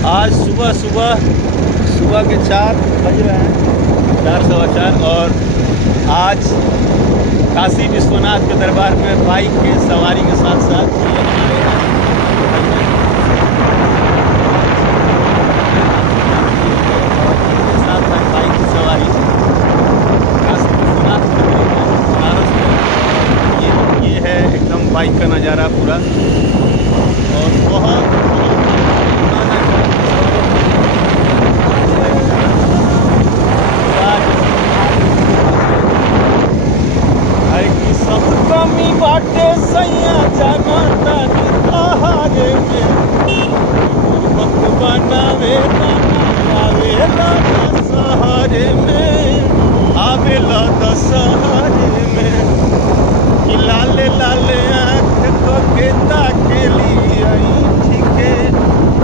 आज सुबह के 4 बज रहे हैं, 4 सवा 4, और आज काशी विश्वनाथ के दरबार में बाइक के सवारी के साथ साथ बाइक की सवारी काशी विश्वनाथ बनारस में। ये है एकदम बाइक का नज़ारा पूरा, और बहुत सब कमी बाटे सैया जानता तहारे में वक्त बनावेला दशहरे में, आवेला दशहरे में कि लाले लाले आँख तो के ताकेली आई ठीके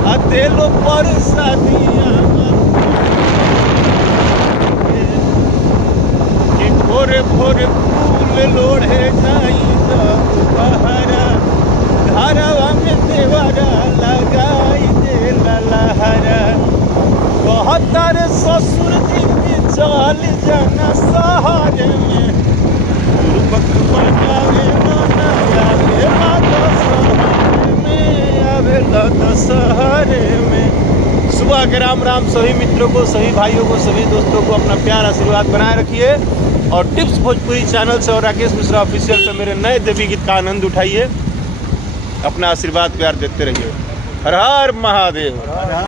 आ देलो पर शादियाँ कि भोरे भोरे लोढ़े जाई जब बहरा घरवा में देवरा लगाई दे लहरा, कहतर ससुर जी की चल जाना सहारे में, पूर्वक बनावे आवेला दशहरे में। सुबह के राम राम सभी मित्रों को, सभी भाइयों को, सभी दोस्तों को अपना प्यार आशीर्वाद बनाए रखिए, और टिप्स भोजपुरी चैनल से और राकेश मिश्रा ऑफिशियल से मेरे नए देवी गीत का आनंद उठाइए, अपना आशीर्वाद प्यार देते रहिए। हर हर महादेव।